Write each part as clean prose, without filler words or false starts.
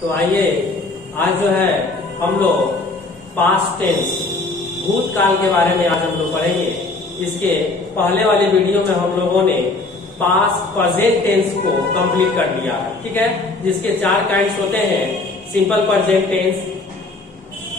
तो आइए आज जो है हम लोग पास्ट टेंस भूतकाल के बारे में आज हम लोग पढ़ेंगे। इसके पहले वाले वीडियो में हम लोगों ने पास्ट प्रेजेंट टेंस को कंप्लीट कर लिया है, ठीक है, जिसके 4 काइंड्स होते हैं: simple present tense,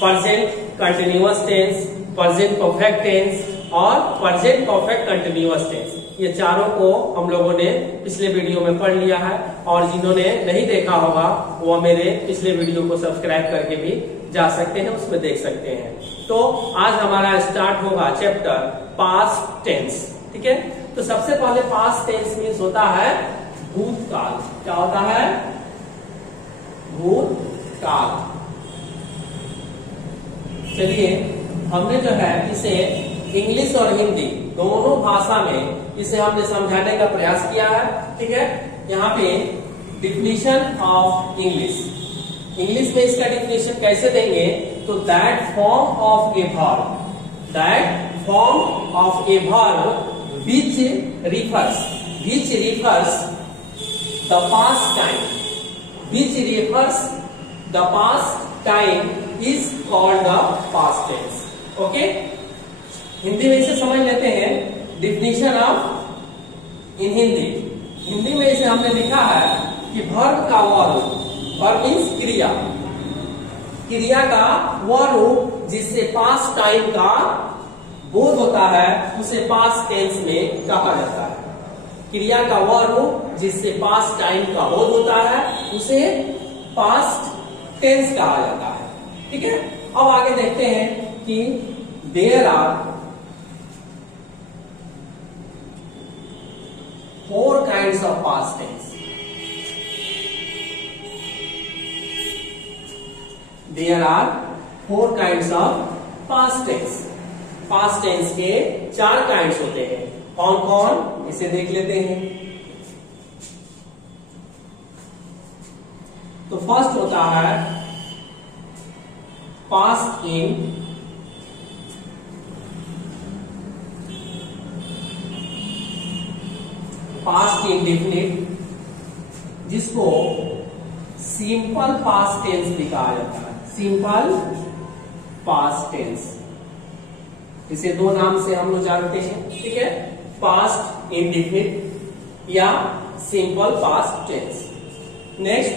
present continuous tense, present perfect tense और प्रेजेंट परफेक्ट कंटिन्यूअस टेंस। ये चारों को हम लोगों ने पिछले वीडियो में पढ़ लिया है और जिन्होंने नहीं देखा होगा वो मेरे पिछले वीडियो को सब्सक्राइब करके भी जा सकते हैं, उसमें देख सकते हैं। तो आज हमारा स्टार्ट होगा चैप्टर पास्ट टेंस, ठीक है। तो सबसे पहले पास्ट टेंस मीन्स होता है भूतकाल। क्या होता है? भूतकाल। चलिए हमने जो है इसे इंग्लिश और हिंदी दोनों भाषा में इसे हमने समझाने का प्रयास किया है, ठीक है। यहाँ पे डिफिनीशन ऑफ इंग्लिश में इसका डिफिनीशन कैसे देंगे? तो that form of a verb which refers the past time is called the past tense. Okay, Hindi में इसे समझ लेते हैं। डिफिनीशन ऑफ इन हिंदी में इसे हमने लिखा है कि वर्ब का वर्ब मीन्स क्रिया का वर्ब जिससे पास्ट टाइम का बोध होता है उसे पास्ट टेंस में कहा जाता है। क्रिया का वर्ब जिससे पास्ट टाइम का बोध होता है उसे पास्ट टेंस कहा जाता है, ठीक है। अब आगे देखते हैं कि there are 4 kinds of past tense. There are 4 kinds of past tense. Past tense के 4 काइंड्स होते हैं। कौन कौन, इसे देख लेते हैं। तो फर्स्ट होता है पास्ट इंडेफिनिट, जिसको सिंपल पास्ट टेंस भी कहा जाता है। सिंपल पास्ट टेंस, इसे 2 नाम से हम लोग जानते हैं, ठीक है, पास्ट इंडेफिनिट या simple past tense. Next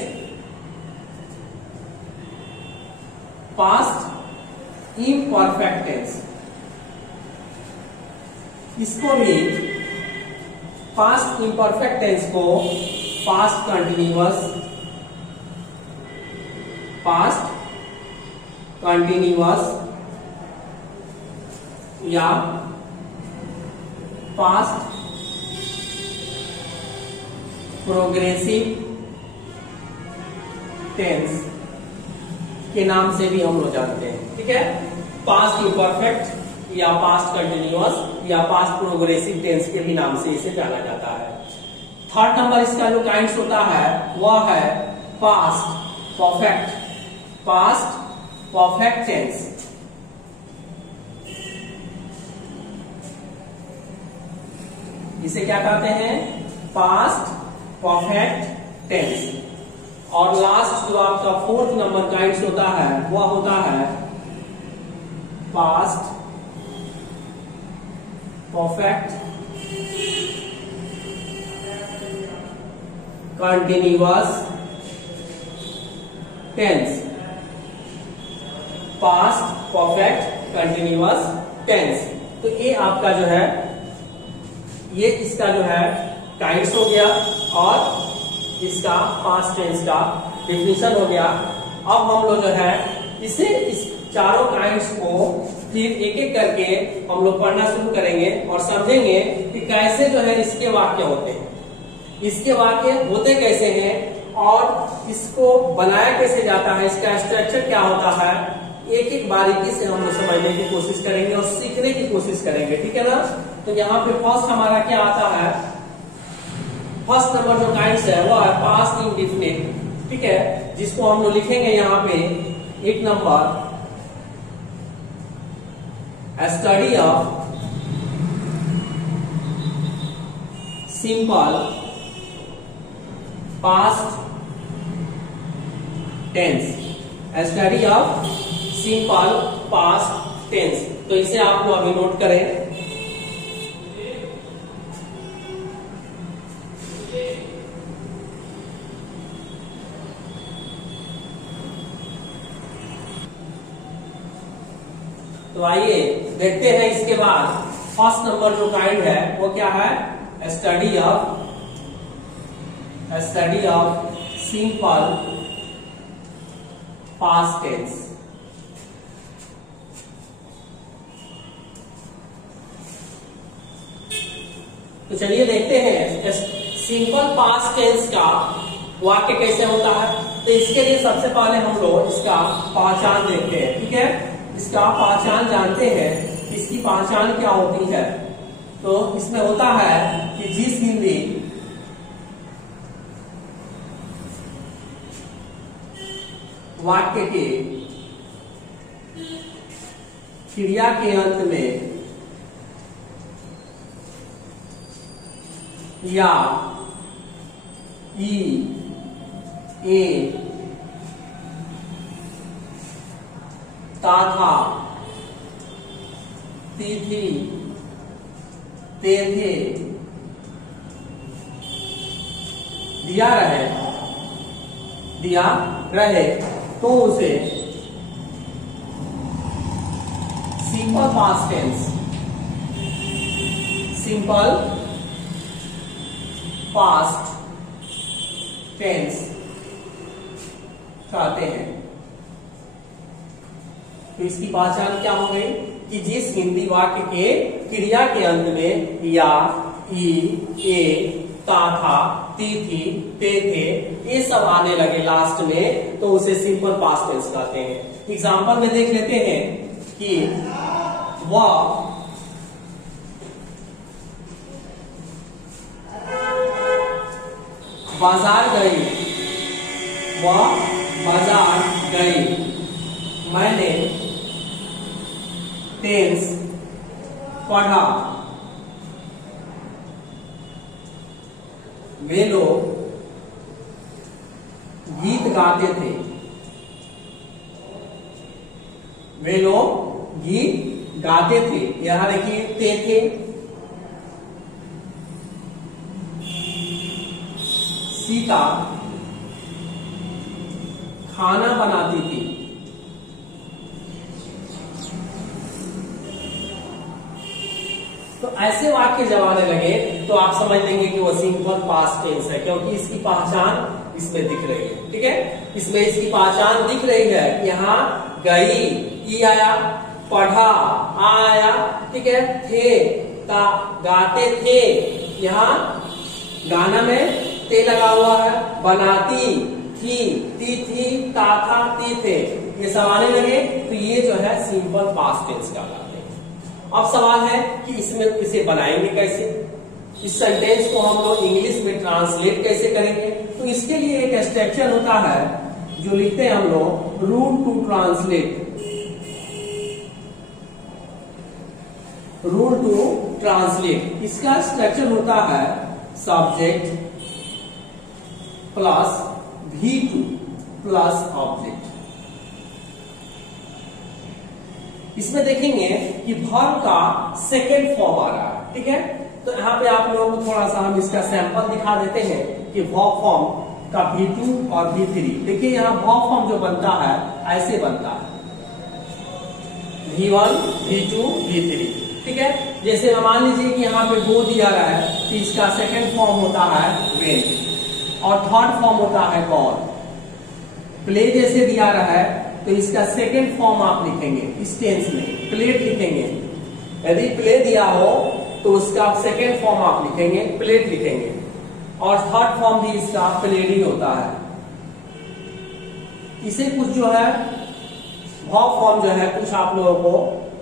past imperfect tense, इसको भी पास्ट इम्परफेक्ट टेंस को पास्ट कंटिन्यूअस या पास्ट प्रोग्रेसिव टेंस के नाम से भी हम लोग जानते हैं, ठीक है। पास्ट इम्परफेक्ट या पास्ट कंटिन्यूअस या पास्ट प्रोग्रेसिव टेंस के भी नाम से इसे जाना जाता है। थर्ड नंबर इसका जो काइंड्स होता है वह है पास्ट परफेक्ट टेंस। इसे क्या कहते हैं? Past perfect tense. और लास्ट जो आपका 4th नंबर काइंड्स होता है वह होता है past perfect continuous tense. Past perfect continuous tense. तो ये आपका जो है ये इसका जो है काइंड्स हो गया और इसका पास्ट टेंस का डिफिनीशन हो गया। अब हम लोग जो है इस चारों काइंड्स को फिर एक एक करके हम लोग पढ़ना शुरू करेंगे और समझेंगे कि कैसे जो है इसके वाक्य होते हैं, इसके वाक्य होते कैसे हैं और इसको बनाया कैसे जाता है, इसका स्ट्रक्चर क्या होता है। एक एक बारीकी से हम लोग समझने की कोशिश करेंगे और सीखने की कोशिश करेंगे, ठीक है ना। तो यहाँ पे फर्स्ट हमारा क्या आता है? फर्स्ट नंबर जो काइंड्स है वो है पास्ट इंडेफिनिट, ठीक है, जिसको हम लोग लिखेंगे यहाँ पे 1 number study of simple past tense, study of simple past tense. तो इसे आप लोग अभी नोट करें। तो आइए देखते हैं इसके बाद फर्स्ट नंबर जो काइंड है वो क्या है, study of simple past tense. तो चलिए देखते हैं सिंपल पास्ट टेंस का वाक्य कैसे होता है। तो इसके लिए सबसे पहले हम लोग इसका पहचान देखते हैं, ठीक है। इसका पहचान जानते हैं, इसकी पहचान क्या होती है। तो इसमें होता है कि जिस हिंदी वाक्य के क्रिया के अंत में या ई, ए, ताथा, तिथि, तेथे दिया रहे तो उसे simple past tense, simple past tense कहते हैं। तो इसकी पहचान क्या हो गई कि जिस हिंदी वाक्य के क्रिया के अंत में या, ई, ए, ताथा, तिथि, तेथे ये सब आने लगे लास्ट में, तो उसे सिंपल पास्ट टेंस कहते हैं। एग्जांपल में देख लेते हैं कि वह बाजार गई, मैंने टेंस पढ़ा, वे लोग गीत गाते थे, यहां देखिए थे, सीता खाना बनाती थी, तो ऐसे वाक्य जब आने लगे तो आप समझ लेंगे कि वो सिंपल पास्ट टेंस है, क्योंकि इसकी पहचान इसमें दिख रही है, ठीक है। इसमें इसकी पहचान दिख रही है। यहाँ गई, ई आया, पढ़ा, आया, ठीक है, थे, गाते थे, यहाँ गाना में ते लगा हुआ है, बनाती थी, तिथि, ताथा, तीथे, ये सब आने लगे तो ये जो है सिंपल पास्ट टेंस का। अब सवाल है कि इसमें इसे बनाएंगे कैसे, इस सेंटेंस को हम लोग इंग्लिश में ट्रांसलेट कैसे करेंगे। तो इसके लिए एक स्ट्रक्चर होता है जो लिखते हैं हम लोग, रूट टू ट्रांसलेट। इसका स्ट्रक्चर होता है subject plus V2 plus object. इसमें देखेंगे कि वर्ब का सेकेंड फॉर्म आ रहा है, ठीक है। तो यहाँ पे आप लोगों को थोड़ा सा हम इसका सैंपल दिखा देते हैं कि वर्ब फॉर्म का V2 और V3। देखिए यहाँ वर्ब फॉर्म जो बनता है ऐसे बनता है, V1, V2, V3, ठीक है। जैसे मान लीजिए कि यहाँ पे गो दिया रहा है, तो इसका सेकेंड फॉर्म होता है वेन और थर्ड फॉर्म होता है गॉन। प्ले जैसे दिया रहा है तो इसका सेकेंड फॉर्म आप लिखेंगे, इस टेंस में प्लेट लिखेंगे। यदि प्ले दिया हो तो उसका सेकेंड फॉर्म आप लिखेंगे, प्लेट लिखेंगे, और थर्ड फॉर्म भी इसका प्लेड ही होता है। इसे कुछ जो है वर्ब फॉर्म जो है कुछ आप लोगों को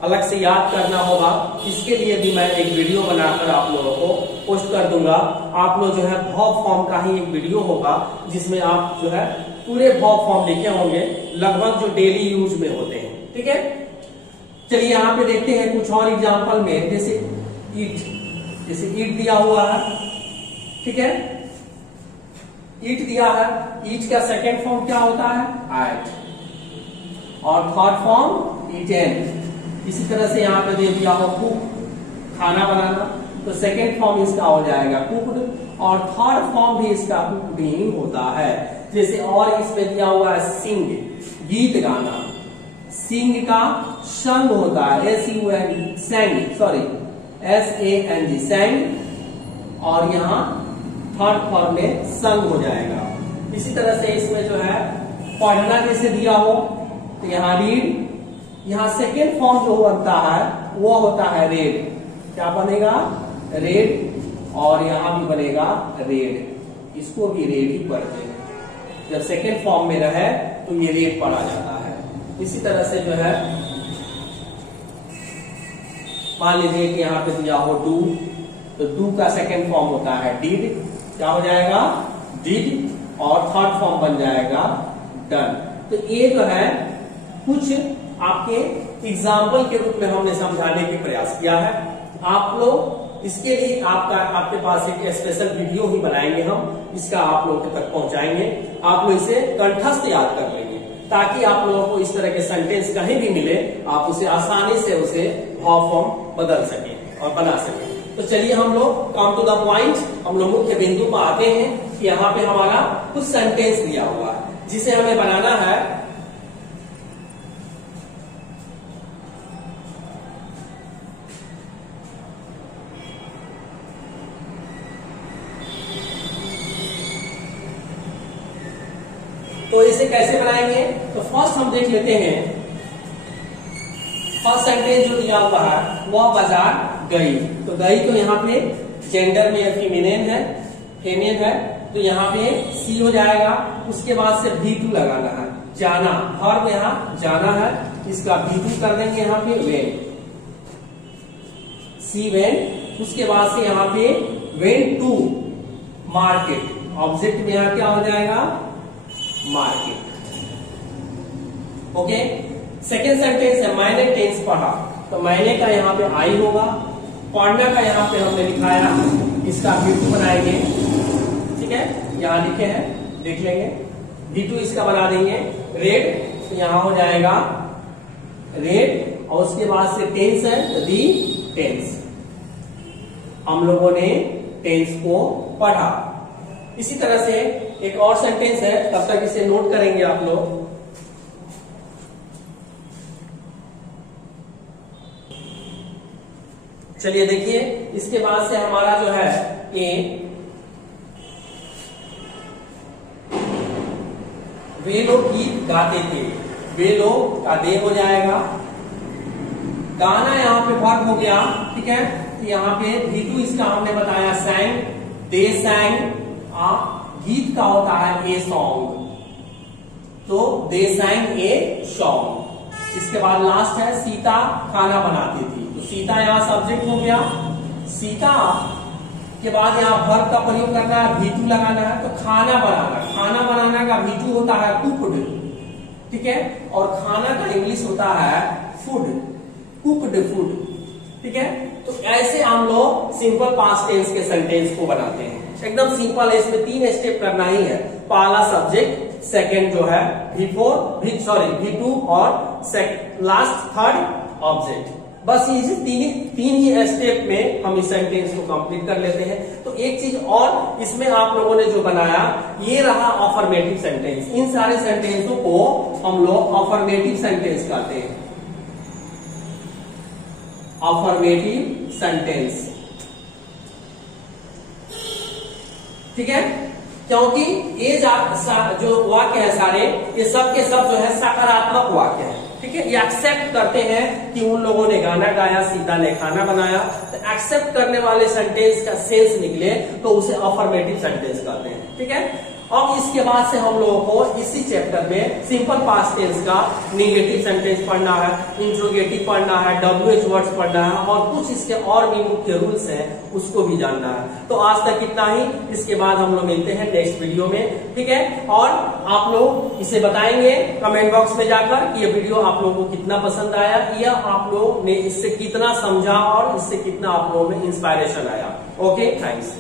अलग से याद करना होगा। इसके लिए भी मैं एक वीडियो बनाकर आप लोगों को पोस्ट कर दूंगा। आप लोग जो है वर्ब फॉर्म का ही एक वीडियो होगा जिसमें आप जो है पूरे वर्ब फॉर्म लिखे होंगे, लगभग जो डेली यूज में होते हैं, ठीक है। चलिए यहाँ पे देखते हैं कुछ और एग्जांपल में, जैसे ईट दिया हुआ है, ठीक है। ईट दिया है, ईट का सेकेंड फॉर्म क्या होता है? एट, और थर्ड फॉर्म ईटेन। इसी तरह से यहाँ पे दे दिया हो कुक, खाना बनाना, तो सेकेंड फॉर्म इसका हो जाएगा कुक्ड, और थर्ड फॉर्म भी इसका कुक्ड ही होता है। जैसे और इसमें दिया हुआ है सिंग, गीत गाना, सिंग का संग होता है, SUNG, सैंग, सॉरी SANG, सैंग, और यहाँ थर्ड फॉर्म में संग हो जाएगा। इसी तरह से इसमें जो है पढ़ना जैसे दिया हो तो यहाँ रीड, यहाँ सेकेंड फॉर्म जो बनता है वो होता है रेड, क्या बनेगा? रेड, और यहाँ भी बनेगा रेड, इसको भी रेड ही पढ़ते हैं। जब सेकेंड फॉर्म में रहे तो ये रेड पढ़ा जाता है। इसी तरह से जो है मान लीजिए कि यहाँ पे दिया हो डू, तो डू का सेकेंड फॉर्म होता है डिड, क्या हो जाएगा? डिड, और थर्ड फॉर्म बन जाएगा डन। तो ये जो है कुछ आपके एग्जाम्पल के रूप में हमने समझाने की प्रयास किया है। आप लोग इसके लिए आपके पास एक स्पेशल वीडियो ही बनाएंगे हम, इसका आप लोगों तक पहुंचाएंगे। आप लोग इसे कंठस्थ याद कर लेंगे ताकि आप लोगों को इस तरह के सेंटेंस कहीं भी मिले आप उसे आसानी से उसे भाव फॉर्म बदल सके और बना सके। तो चलिए हम लोग कम टू द पॉइंट, हम लोग मुख्य बिंदु पर आते हैं कि यहाँ पे हमारा कुछ सेंटेंस दिया हुआ है जिसे हमें बनाना है। तो इसे कैसे बनाएंगे? तो फर्स्ट हम देख लेते हैं, फर्स्ट सेंटेंस जो दिया हुआ है वह बाजार गई। तो गई तो यहाँ पे जेंडर में फीमेल है, तो यहाँ पे सी हो जाएगा। उसके बाद से V2 लगाना है, जाना, वर्ब यहाँ जाना है, इसका V2 कर देंगे यहाँ पे वेन, सी वेन। उसके बाद से यहाँ पे वेन टू मार्केट, ऑब्जेक्ट में यहाँ क्या हो जाएगा? मार्केट। ओके, सेकेंड सेंटेंस है मैंने टेंस पढ़ा, तो मैंने का यहाँ पे आई होगा, पढ़ना का यहाँ पे हमने लिखाया, इसका V2 बनाएंगे, ठीक है, यहाँ लिखे हैं, देख लेंगे, V2 इसका बना देंगे रेड, तो यहाँ हो जाएगा रेड, और उसके बाद से टेंस है तो दी टेंस, हम लोगों ने टेंस को पढ़ा। इसी तरह से एक और सेंटेंस है, तब तक इसे नोट करेंगे आप लोग। चलिए देखिए, इसके बाद से हमारा जो है ये वे लोग गीत गाते थे, वे लोग का दे हो जाएगा, गाना यहाँ पे वर्ब हो गया, ठीक है। तो यहाँ पे V2 इसका हमने बताया सैंग, दे सैंग, गीत का होता है ए सॉन्ग, तो दे सैंग ए सॉन्ग। इसके बाद लास्ट है सीता खाना बनाती थी, तो सीता यहाँ सब्जेक्ट हो गया, सीता के बाद यहाँ वर्ब का प्रयोग करना है, V2 लगाना है, तो खाना बनाना का V2 होता है कुक्ड, ठीक है, और खाना का इंग्लिश होता है फूड, कुक्ड फूड, ठीक है। तो ऐसे हम लोग सिंपल पास्ट टेंस के सेंटेंस को बनाते हैं, एकदम सिंपल है, इसमें 3 स्टेप करना ही है। पहला सब्जेक्ट, सेकंड जो है V2 और लास्ट थर्ड ऑब्जेक्ट, बस ये तीन ही स्टेप में हम इस सेंटेंस को कंप्लीट कर लेते हैं। तो एक चीज और इसमें आप लोगों ने जो बनाया ये रहा अफर्मेटिव सेंटेंस, इन सारे सेंटेंसों को हम लोग अफर्मेटिव सेंटेंस कहते हैं, अफर्मेटिव सेंटेंस, ठीक है, क्योंकि ये जो वाक्य है सारे, ये सब के सब जो है सकारात्मक वाक्य है, ठीक है। ये एक्सेप्ट करते हैं कि उन लोगों ने गाना गाया, सीता ने खाना बनाया, तो एक्सेप्ट करने वाले सेंटेंस का सेंस निकले तो उसे अफर्मेटिव सेंटेंस कहते हैं, ठीक है। अब इसके बाद से हम लोगों को इसी चैप्टर में सिंपल पास्ट टेंस का नेगेटिव सेंटेंस पढ़ना है, इंट्रोगेटिव पढ़ना है, WH वर्ड्स पढ़ना है, और कुछ इसके और भी मुख्य रूल्स हैं उसको भी जानना है। तो आज तक इतना ही, इसके बाद हम लोग मिलते हैं नेक्स्ट वीडियो में, ठीक है। और आप लोग इसे बताएंगे कमेंट बॉक्स में जाकर कि ये वीडियो आप लोगों को कितना पसंद आया, या आप लोग ने इससे कितना समझा और इससे कितना आप लोगों में इंस्पायरेशन आया। Okay, thanks.